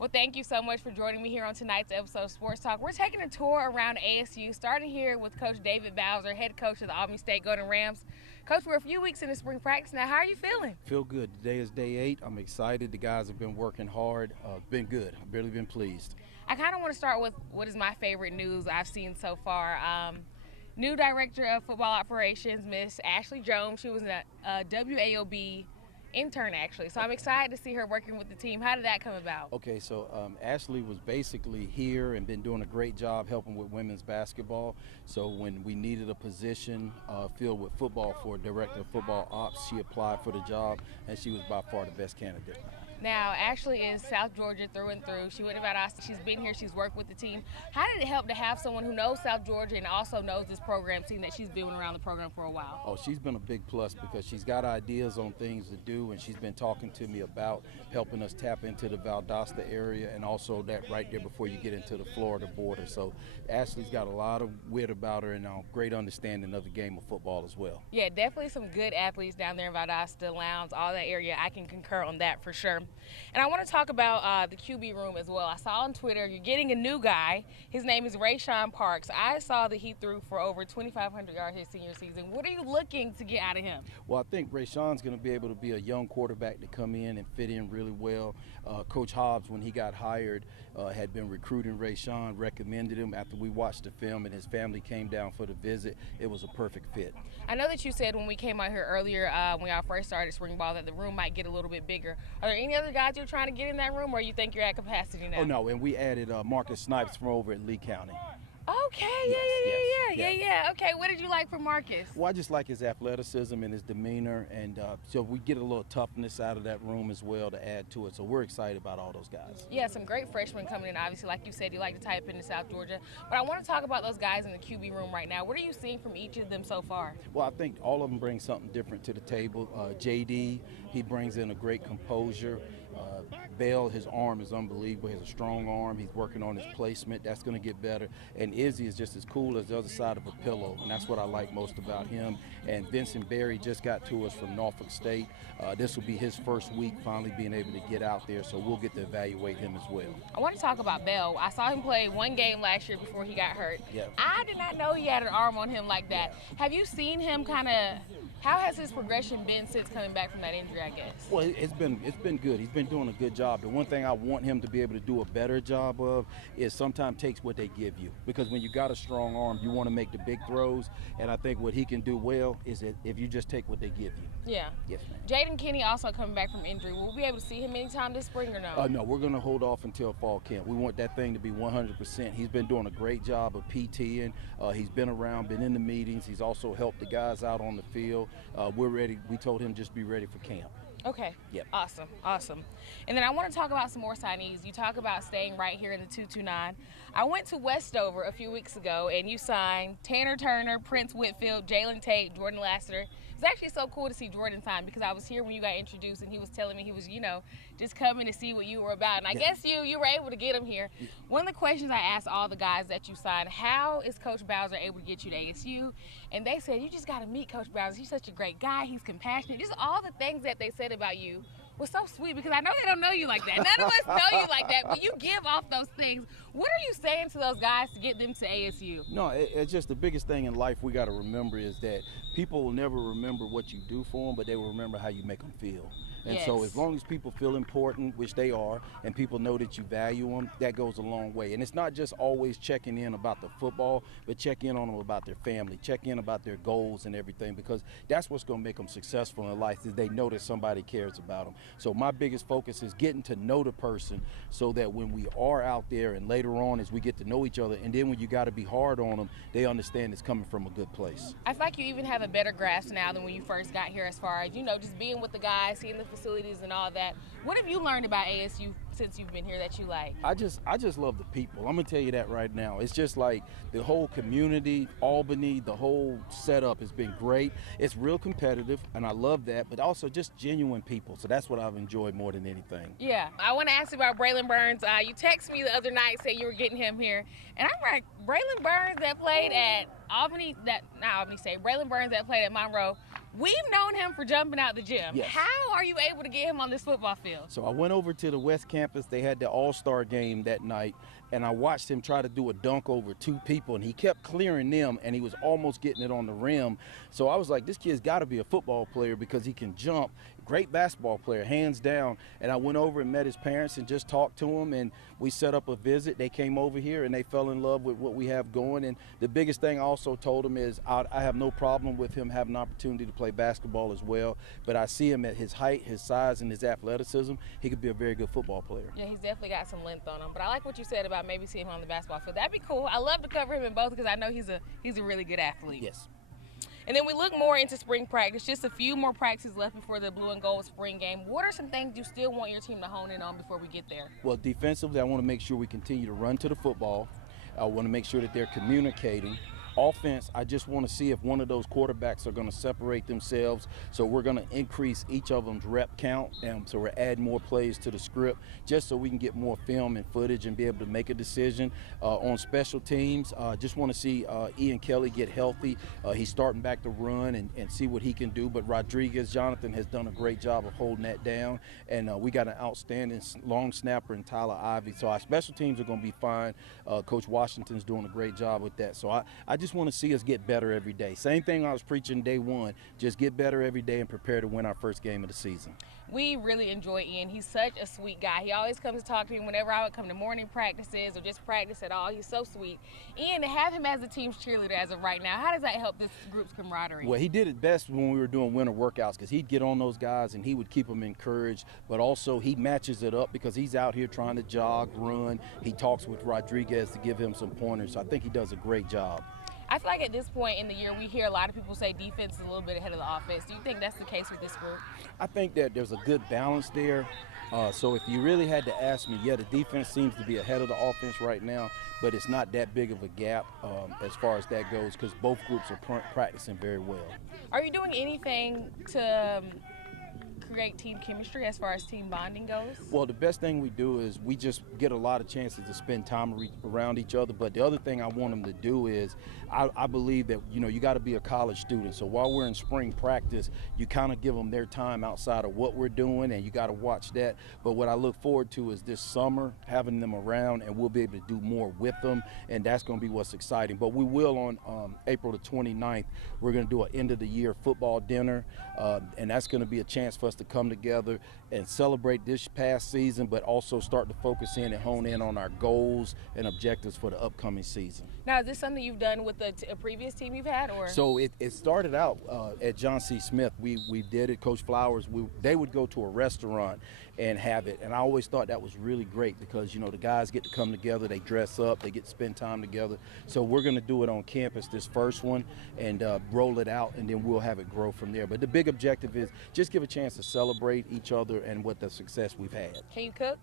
Well, thank you so much for joining me here on tonight's episode of Sports Talk. We're taking a tour around ASU, starting here with Coach David Bowser, head coach of the Albany State Golden Rams. Coach, we're a few weeks into spring practice now. How are you feeling? Feel good. Today is day 8. I'm excited. The guys have been working hard. Been good. I've really been pleased. I kind of want to start with what is my favorite news I've seen so far. New director of football operations, Miss Ashley Jones. She was a WAOB intern, actually. So I'm excited to see her working with the team. How did that come about? Okay, so Ashley was basically here and been doing a great job helping with women's basketball. So when we needed a position filled with football for director of football ops, she applied for the job, and she was by far the best candidate. Now, Ashley is South Georgia through and through. She went about Austin. She's been here. She's worked with the team. How did it help to have someone who knows South Georgia and also knows this program, seeing that she's been around the program for a while? Oh, she's been a big plus because she's got ideas on things to do, and she's been talking to me about helping us tap into the Valdosta area and also that right there before you get into the Florida border. So Ashley's got a lot of wit about her and a great understanding of the game of football as well. Yeah, definitely some good athletes down there in Valdosta, Lowndes, all that area. I can concur on that for sure. And I want to talk about the QB room as well. I saw on Twitter you're getting a new guy. His name is Rayshawn Parks. I saw that he threw for over 2,500 yards his senior season. What are you looking to get out of him? Well, I think Rayshawn's going to be able to be a young quarterback to come in and fit in really well. Coach Hobbs, when he got hired, had been recruiting Rayshawn, recommended him after we watched the film and his family came down for the visit. It was a perfect fit. I know that you said when we came out here earlier, when y'all first started spring ball, that the room might get a little bit bigger. Are there any other guys you're trying to get in that room, or you think you're at capacity now? Oh, no, and we added Marcus Snipes from over at Lee County. Okay, yeah. Okay, what did you like from Marcus? Well, I just like his athleticism and his demeanor, and so we get a little toughness out of that room as well to add to it. So we're excited about all those guys. Yeah, some great freshmen coming in. Obviously, like you said, you like to type into South Georgia. But I want to talk about those guys in the QB room right now. What are you seeing from each of them so far? Well, I think all of them bring something different to the table. JD, he brings in a great composure. Bell, his arm is unbelievable. He has a strong arm. He's working on his placement. That's going to get better. And Izzy is just as cool as the other side of a pillow, and that's what I like most about him. And Vincent Berry just got to us from Norfolk State. This will be his first week finally being able to get out there, so we'll get to evaluate him as well. I want to talk about Bell. I saw him play one game last year before he got hurt. Yeah. I did not know he had an arm on him like that. Yeah. Have you seen him how has his progression been since coming back from that injury, I guess? Well, it's been good. He's been doing a good job. The one thing I want him to be able to do a better job of is sometimes takes what they give you. Because when you got a strong arm, you want to make the big throws. And I think what he can do well is that if you just take what they give you. Yeah. Yes, ma'am. Jaden Kinney also coming back from injury. Will we be able to see him anytime this spring or no? No, we're going to hold off until fall camp. We want that thing to be 100%. He's been doing a great job of PTing. He's been around, been in the meetings. He's also helped the guys out on the field. We're ready. We told him just be ready for camp. Okay. Yep. Awesome. And then I want to talk about some more signees. You talk about staying right here in the 229. I went to Westover a few weeks ago, and you signed Tanner Turner, Prince Whitfield, Jalen Tate, Jordan Lassiter. It's actually so cool to see Jordan sign because I was here when you got introduced, and he was telling me he was, just coming to see what you were about. And I guess you were able to get him here. Yeah. One of the questions I asked all the guys that you signed, how is Coach Bowser able to get you to ASU? And they said, you just got to meet Coach Bowser. He's such a great guy. He's compassionate. Just all the things that they said about you was so sweet because I know they don't know you like that. None of us know you like that, but you give off those things. What are you saying to those guys to get them to ASU? No, it's just the biggest thing in life we got to remember is that people will never remember what you do for them, but they will remember how you make them feel. And yes. So as long as people feel important, which they are, and people know that you value them, that goes a long way. And it's not just always checking in about the football, but check in on them about their family, check in about their goals and everything, because that's what's going to make them successful in life is they know that somebody cares about them. So my biggest focus is getting to know the person so that when we are out there and later on as we get to know each other, and then when you got to be hard on them, they understand it's coming from a good place. I feel like you even have a better grasp now than when you first got here as far as, just being with the guys, seeing the facilities and all that. What have you learned about ASU since you've been here that you like? I just love the people. I'm gonna tell you that right now. It's just like the whole community, Albany, the whole setup has been great. It's real competitive, and I love that, but also just genuine people. So that's what I've enjoyed more than anything. Yeah, I want to ask you about Braylon Burns. You texted me the other night saying you were getting him here, and I'm like, Braylon Burns that played at Albany, Braylon Burns that played at Monroe. We've known him for jumping out the gym. Yes. How are you able to get him on this football field? So I went over to the West Campus. They had the All-Star game that night, and I watched him try to do a dunk over 2 people, and he kept clearing them, and he was almost getting it on the rim. So I was like, this kid's got to be a football player because he can jump. Great basketball player, hands down. And I went over and met his parents and just talked to him, and we set up a visit. They came over here, and they fell in love with what we have going. And the biggest thing I also told him is I have no problem with him having an opportunity to play basketball as well, but I see him at his height, his size, and his athleticism. He could be a very good football player. Yeah, he's definitely got some length on him. But I like what you said about maybe seeing him on the basketball field. That'd be cool. I love to cover him in both because I know he's a really good athlete. Yes. And then we look more into spring practice, just a few more practices left before the blue and gold spring game. What are some things you still want your team to hone in on before we get there? Well, defensively, I want to make sure we continue to run to the football. I want to make sure that they're communicating. Offense, I just want to see if one of those quarterbacks are going to separate themselves. So we're going to increase each of them's rep count. So we're adding more plays to the script just so we can get more film and footage and be able to make a decision. On special teams, just want to see Ian Kelly get healthy. He's starting back to run and see what he can do. But Jonathan has done a great job of holding that down. And we got an outstanding long snapper in Tyler Ivey. So our special teams are going to be fine. Coach Washington's doing a great job with that. So I just want to see us get better every day. Same thing I was preaching day one, just get better every day and prepare to win our first game of the season. We really enjoy Ian. He's such a sweet guy. He always comes to talk to me whenever I would come to morning practices or just practice at all. He's so sweet. Ian, to have him as the team's cheerleader as of right now, how does that help this group's camaraderie? Well, he did it best when we were doing winter workouts because he'd get on those guys and he would keep them encouraged, but also he matches it up because he's out here trying to jog, run. He talks with Rodriguez to give him some pointers, so I think he does a great job. I feel like at this point in the year, we hear a lot of people say defense is a little bit ahead of the offense. Do you think that's the case with this group? I think that there's a good balance there. So if you really had to ask me, yeah, the defense seems to be ahead of the offense right now, but it's not that big of a gap as far as that goes because both groups are practicing very well. Are you doing anything to create team chemistry as far as team bonding goes? Well, the best thing we do is we just get a lot of chances to spend time around each other. But the other thing I want them to do is I believe that, you got to be a college student. So while we're in spring practice, you kind of give them their time outside of what we're doing, and you got to watch that. But what I look forward to is this summer, having them around, and we'll be able to do more with them, and that's going to be what's exciting. But we will on April the 29th, we're going to do an end-of-the-year football dinner, and that's going to be a chance for us to come together and celebrate this past season, but also start to focus in and hone in on our goals and objectives for the upcoming season. Now, is this something you've done with a previous team you've had, or? So it started out at John C. Smith. We did it. Coach Flowers, they would go to a restaurant and have it, and I always thought that was really great because the guys get to come together, they dress up, they get to spend time together. So we're going to do it on campus, this first one, and roll it out, and then we'll have it grow from there. But the big objective is just give a chance to celebrate each other and what the success we've had. Can you cook?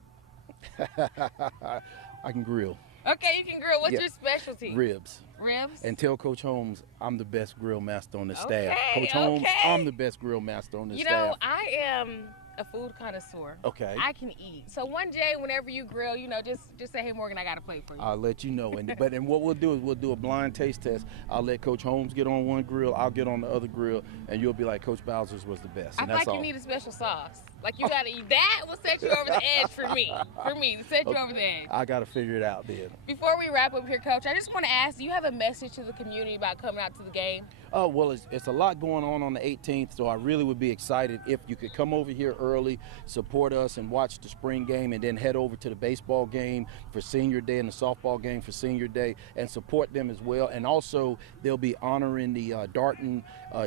I can grill. Okay, you can grill. What's your specialty? Ribs. Ribs? And tell Coach Holmes I'm the best grill master on the staff. Okay, Coach Holmes, I'm the best grill master on the staff. I am a food connoisseur. Okay. I can eat. So one day, whenever you grill, just say, hey, Morgan, I got a plate for you. I'll let you know. And what we'll do is we'll do a blind taste test. I'll let Coach Holmes get on one grill. I'll get on the other grill, and you'll be like, Coach Bowser's was the best. And I feel like you need a special sauce. Like you gotta eat that will set you over the edge for me. To set you over the edge. I gotta figure it out then. Before we wrap up here, Coach, I just want to ask, do you have a message to the community about coming out to the game? Oh, well, it's a lot going on the 18th, so I really would be excited if you could come over here early, support us, and watch the spring game, and then head over to the baseball game for senior day and the softball game for senior day, and support them as well. And also, they'll be honoring the Darton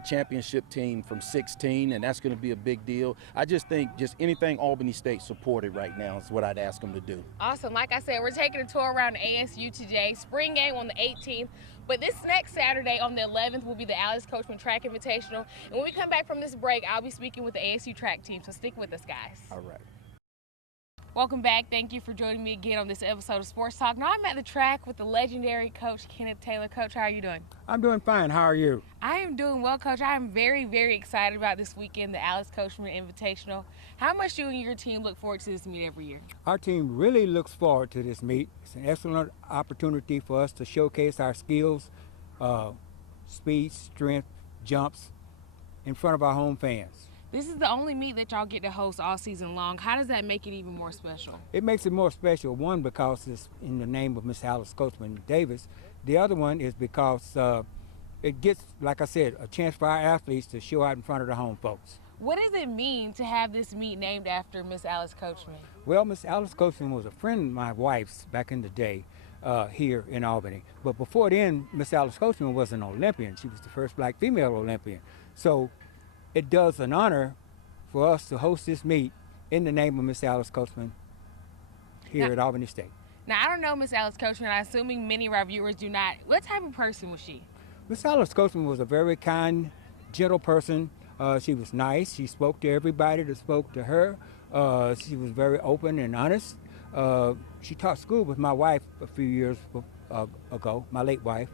championship team from 16, and that's going to be a big deal. I just think just anything Albany State supported right now is what I'd ask them to do. Awesome. Like I said, we're taking a tour around ASU today. Spring game on the 18th. But this next Saturday on the 11th will be the Alex Coachman Track Invitational. And when we come back from this break, I'll be speaking with the ASU track team. So stick with us, guys. All right. Welcome back. Thank you for joining me again on this episode of Sports Talk. Now I'm at the track with the legendary Coach Kenneth Taylor. Coach, how are you doing? I'm doing fine. How are you? I am doing well, Coach. I am very, very excited about this weekend, the Alex Coachman Invitational. How much do you and your team look forward to this meet every year? Our team really looks forward to this meet. It's an excellent opportunity for us to showcase our skills, speed, strength, jumps, in front of our home fans. This is the only meet that y'all get to host all season long. How does that make it even more special? It makes it more special, one, because it's in the name of Miss Alice Coachman Davis. The other one is because it gets, like I said, a chance for our athletes to show out in front of the home folks. What does it mean to have this meet named after Miss Alice Coachman? Well, Miss Alice Coachman was a friend of my wife's back in the day here in Albany. But before then, Miss Alice Coachman was an Olympian. She was the first black female Olympian. So it does an honor for us to host this meet in the name of Miss Alice Coachman here at Albany State. Now, I don't know Miss Alice Coachman. I'm assuming many of our viewers do not. What type of person was she? Miss Alice Coachman was a very kind, gentle person. She was nice. She spoke to everybody that spoke to her. She was very open and honest. She taught school with my wife a few years ago, my late wife.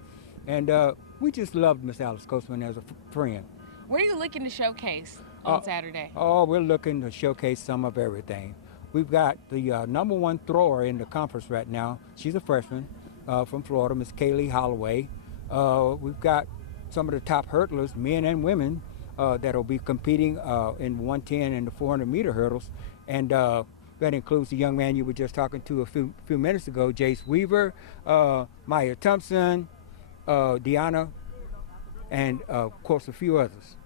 And we just loved Miss Alice Coachman as a friend. What are you looking to showcase on Saturday? Oh, we're looking to showcase some of everything. We've got the #1 thrower in the conference right now. She's a freshman from Florida, Miss Kaylee Holloway. We've got some of the top hurdlers, men and women, that'll be competing in 110 and the 400-meter hurdles. And that includes the young man you were just talking to a few minutes ago, Jace Weaver, Maya Thompson, Deanna, and of course a few others.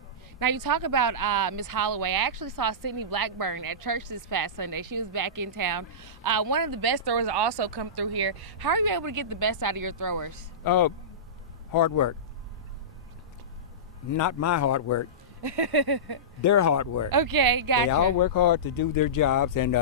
Now, you talk about Miss Holloway. I actually saw Sydney Blackburn at church this past Sunday. She was back in town. One of the best throwers also come through here. How are you able to get the best out of your throwers? Hard work. Not my hard work. Their hard work. Okay, gotcha. They all work hard to do their jobs, and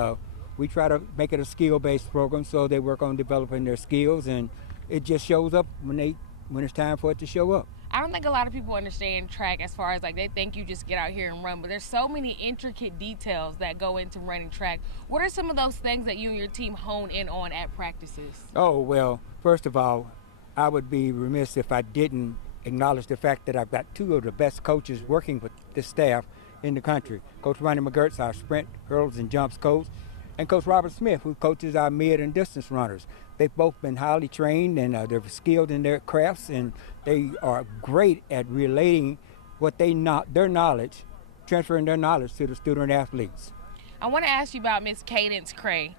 we try to make it a skill-based program, so they work on developing their skills, and it just shows up when it's time for it to show up. I don't think a lot of people understand track as far as like they think you just get out here and run, but there's so many intricate details that go into running track. What are some of those things that you and your team hone in on at practices? Oh, well, first of all, I would be remiss if I didn't acknowledge the fact that I've got two of the best coaches working with this staff in the country. Coach Ronnie McGurts, our sprint, hurdles, and jumps coach, and Coach Robert Smith, who coaches our mid and distance runners. They've both been highly trained, and they're skilled in their crafts, and they are great at relating what their knowledge, transferring their knowledge to the student athletes. I want to ask you about Miss Cadence Cray.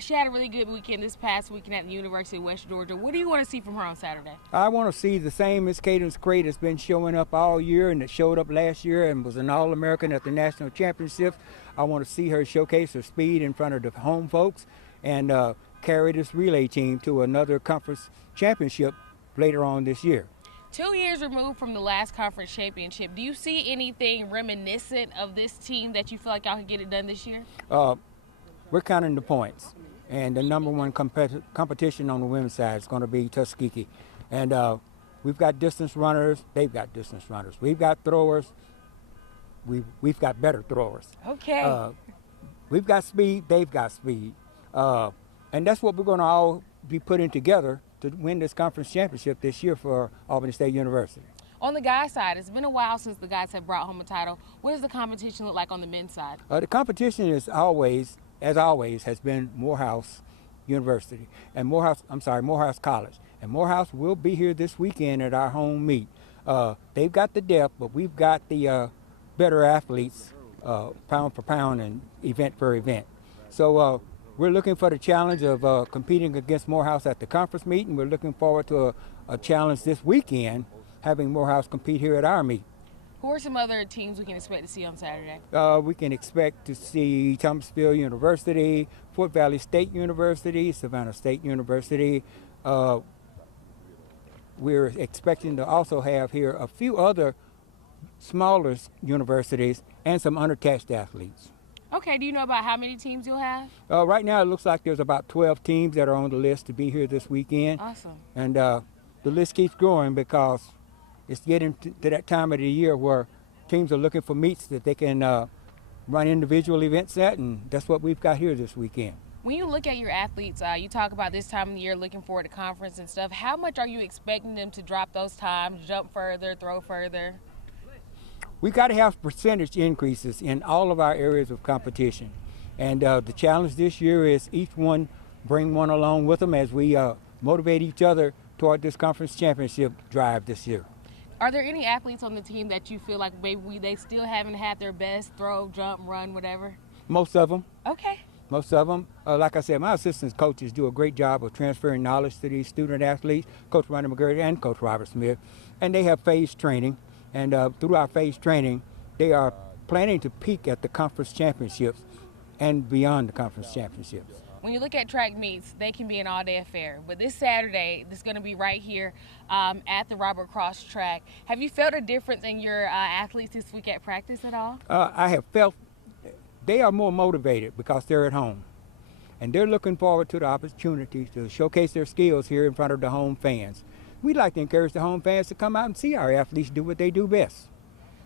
She had a really good weekend this past weekend at the University of West Georgia. What do you want to see from her on Saturday? I want to see the same Miss Cadence Cray that's been showing up all year and that showed up last year and was an All-American at the National Championships. I want to see her showcase her speed in front of the home folks and carry this relay team to another conference championship later on this year. 2 years removed from the last conference championship, do you see anything reminiscent of this team that you feel like y'all can get it done this year? We're counting the points, and the #1 competition on the women's side is going to be Tuskegee. And we've got distance runners, they've got distance runners. We've got throwers, we've got better throwers. Okay. We've got speed, they've got speed. And that's what we're going to all be putting together to win this conference championship this year for Albany State University. On the guys' side, it's been a while since the guys have brought home a title. What does the competition look like on the men's side? The competition is always, as always, has been Morehouse University and Morehouse College. And Morehouse will be here this weekend at our home meet. They've got the depth, but we've got the better athletes, pound for pound and event per event. So we're looking for the challenge of competing against Morehouse at the conference meet, and we're looking forward to a challenge this weekend, having Morehouse compete here at our meet. Who are some other teams we can expect to see on Saturday? We can expect to see Thomasville University, Fort Valley State University, Savannah State University. We're expecting to also have here a few other smaller universities and some unattached athletes. Okay, do you know about how many teams you'll have? Right now it looks like there's about 12 teams that are on the list to be here this weekend. Awesome. And the list keeps growing because it's getting to that time of the year where teams are looking for meets that they can run individual events at, and that's what we've got here this weekend. When you look at your athletes, you talk about this time of the year looking forward to conference and stuff. How much are you expecting them to drop those times, jump further, throw further? We got to have percentage increases in all of our areas of competition. And the challenge this year is each one bring one along with them as we motivate each other toward this conference championship drive this year. Are there any athletes on the team that you feel like maybe they still haven't had their best throw, jump, run, whatever? Most of them. Okay. Most of them. Like I said, my assistant coaches do a great job of transferring knowledge to these student athletes, Coach Ronnie McGurdy and Coach Robert Smith. And they have phase training. And through our phase training, they are planning to peak at the conference championships and beyond the conference championships. When you look at track meets, they can be an all-day affair. But this Saturday, it's going to be right here at the Robert Cross track. Have you felt a difference in your athletes this week at practice at all? I have felt they are more motivated because they're at home. And they're looking forward to the opportunity to showcase their skills here in front of the home fans. We'd like to encourage the home fans to come out and see our athletes do what they do best.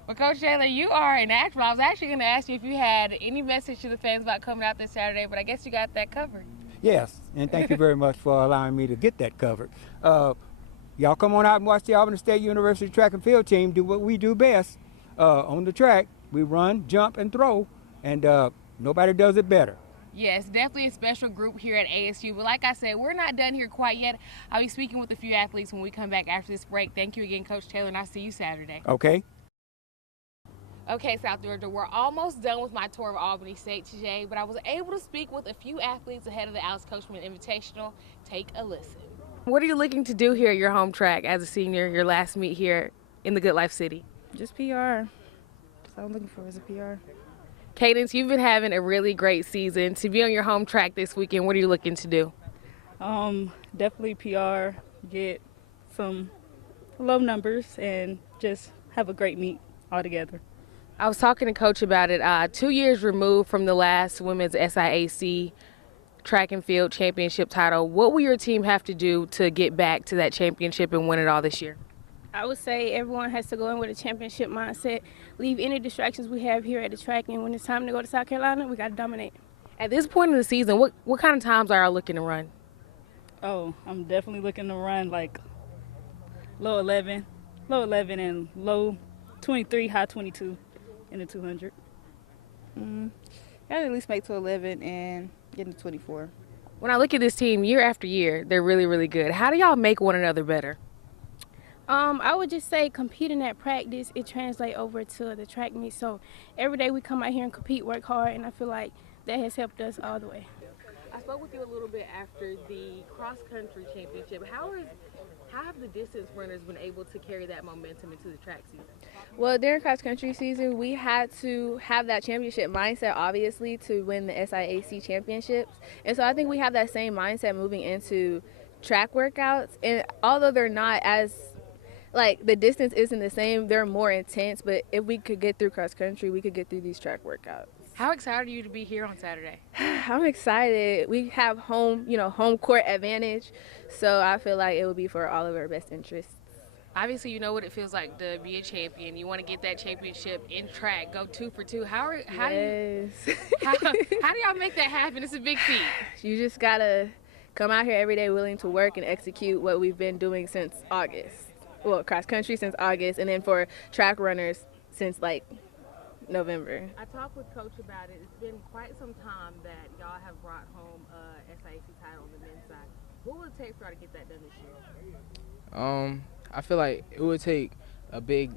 Well, Coach Taylor, you are an actor. I was actually going to ask you if you had any message to the fans about coming out this Saturday, but I guess you got that covered. Yes, and thank you very much for allowing me to get that covered. Y'all come on out and watch the Albany State University track and field team do what we do best. On the track, we run, jump, and throw, and nobody does it better. Yes, definitely a special group here at ASU. But like I said, we're not done here quite yet. I'll be speaking with a few athletes when we come back after this break. Thank you again, Coach Taylor, and I'll see you Saturday. Okay. Okay, South Georgia, we're almost done with my tour of Albany State today, but I was able to speak with a few athletes ahead of the Alex Coachman Invitational. Take a listen. What are you looking to do here at your home track as a senior, your last meet here in the Good Life City? Just PR. That's all I'm looking for is a PR. Cadence, you've been having a really great season. To be on your home track this weekend, what are you looking to do? Definitely PR, get some low numbers, and just have a great meet all together. I was talking to Coach about it. 2 years removed from the last women's SIAC track and field championship title, what will your team have to do to get back to that championship and win it all this year? I would say everyone has to go in with a championship mindset, leave any distractions we have here at the track, and when it's time to go to South Carolina, we got to dominate. At this point in the season, what kind of times are you looking to run? Oh, I'm definitely looking to run like low 11 and low 23, high 22 in the 200. Gotta at least make to 11 and get to 24. When I look at this team year after year, they're really, really good. How do y'all make one another better? I would just say competing at practice, it translates over to the track meet. So every day we come out here and compete, work hard, and I feel like that has helped us all the way. I spoke with you a little bit after the cross-country championship. How have the distance runners been able to carry that momentum into the track season? Well, during cross-country season, we had to have that championship mindset, obviously, to win the SIAC championships. And so I think we have that same mindset moving into track workouts. And although they're not as, like, the distance isn't the same, they're more intense. But if we could get through cross-country, we could get through these track workouts. How excited are you to be here on Saturday? I'm excited. We have home court advantage, so I feel like it will be for all of our best interests. Obviously, you know what it feels like to be a champion. You want to get that championship in track, go 2 for 2. How do y'all make that happen? It's a big feat. You just gotta come out here every day willing to work and execute what we've been doing since August. Well, cross country since August, and then for track runners since like November. I talked with Coach about it. It's been quite some time that y'all have brought home a SIAC title on the men's side. What would it take for y'all to get that done this year? I feel like it would take a big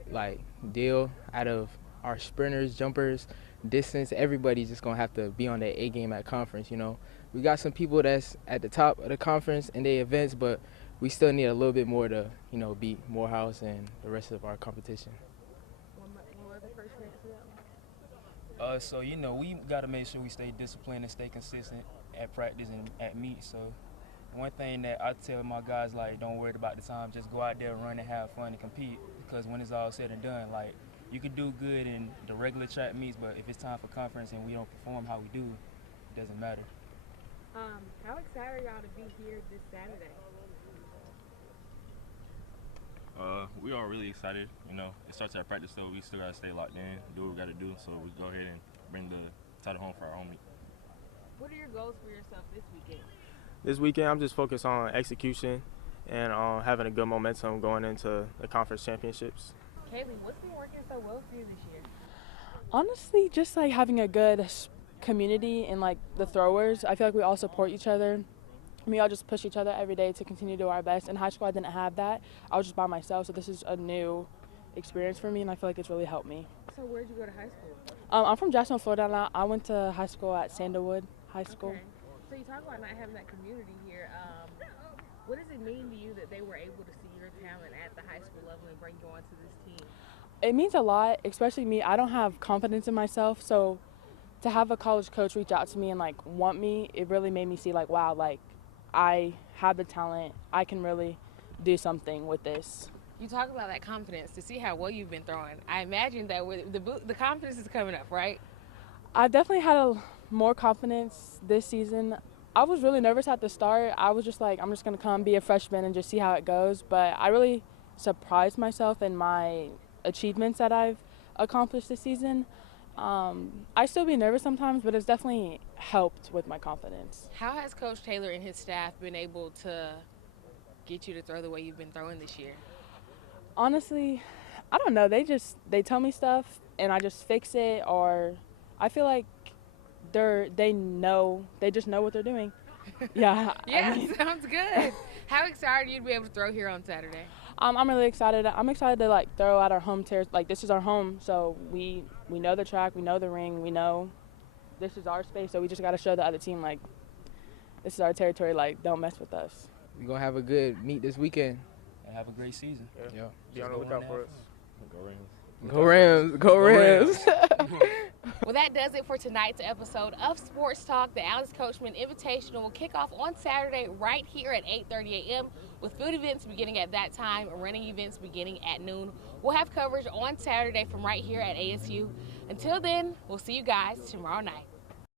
deal out of our sprinters, jumpers, distance. Everybody's just gonna have to be on that A game at conference. We got some people that's at the top of the conference in their events, but we still need a little bit more to beat Morehouse and the rest of our competition. So we got to make sure we stay disciplined and stay consistent at practice and at meet. So one thing that I tell my guys, don't worry about the time, just go out there, run and have fun and compete, because when it's all said and done, you can do good in the regular track meets, but if it's time for conference and we don't perform how we do, it doesn't matter. How excited are y'all to be here this Saturday? We are really excited. It starts at practice, so we still got to stay locked in, do what we got to do, so we go ahead and bring the title home for our home meet. What are your goals for yourself this weekend? This weekend, I'm just focused on execution and having a good momentum going into the conference championships. Kaylee, what's been working so well for you this year? Honestly, just having a good community and the throwers. I feel like we all support each other. We all just push each other every day to continue to do our best. In high school, I didn't have that. I was just by myself, so this is a new experience for me, and I feel like it's really helped me. So where'd you go to high school? I'm from Jacksonville, Florida, and I went to high school at Sandalwood High School. Okay. So you talk about not having that community here. What does it mean to you that they were able to see your talent at the high school level and bring you onto this team? It means a lot, especially me. I don't have confidence in myself, so to have a college coach reach out to me and like want me, it really made me see like, wow, like I have the talent. I can really do something with this. You talk about that confidence to see how well you've been throwing. I imagine that with the confidence is coming up, right? I definitely had more confidence this season. I was really nervous at the start. I was just like, I'm just gonna come be a freshman and just see how it goes. But I really surprised myself in my achievements that I've accomplished this season. I still be nervous sometimes, but it's definitely helped with my confidence. How has Coach Taylor and his staff been able to get you to throw the way you've been throwing this year? Honestly, I don't know. They tell me stuff and I just fix it, or I feel like they just know what they're doing. Yeah. Yeah, sounds good. How excited are you to be able to throw here on Saturday? I'm really excited. I'm excited to like throw at our home territory. Like this is our home, so we know the track, we know the ring, we know this is our space. So we just got to show the other team like this is our territory. Like don't mess with us. We're gonna have a good meet this weekend. And have a great season. Yeah. Be on the lookout for us. Go Rams. Go Rams. Go Rams. Well, that does it for tonight's episode of Sports Talk. The Alice Coachman Invitational will kick off on Saturday right here at 8:30 a.m. with food events beginning at that time and running events beginning at noon. We'll have coverage on Saturday from right here at ASU. Until then, we'll see you guys tomorrow night.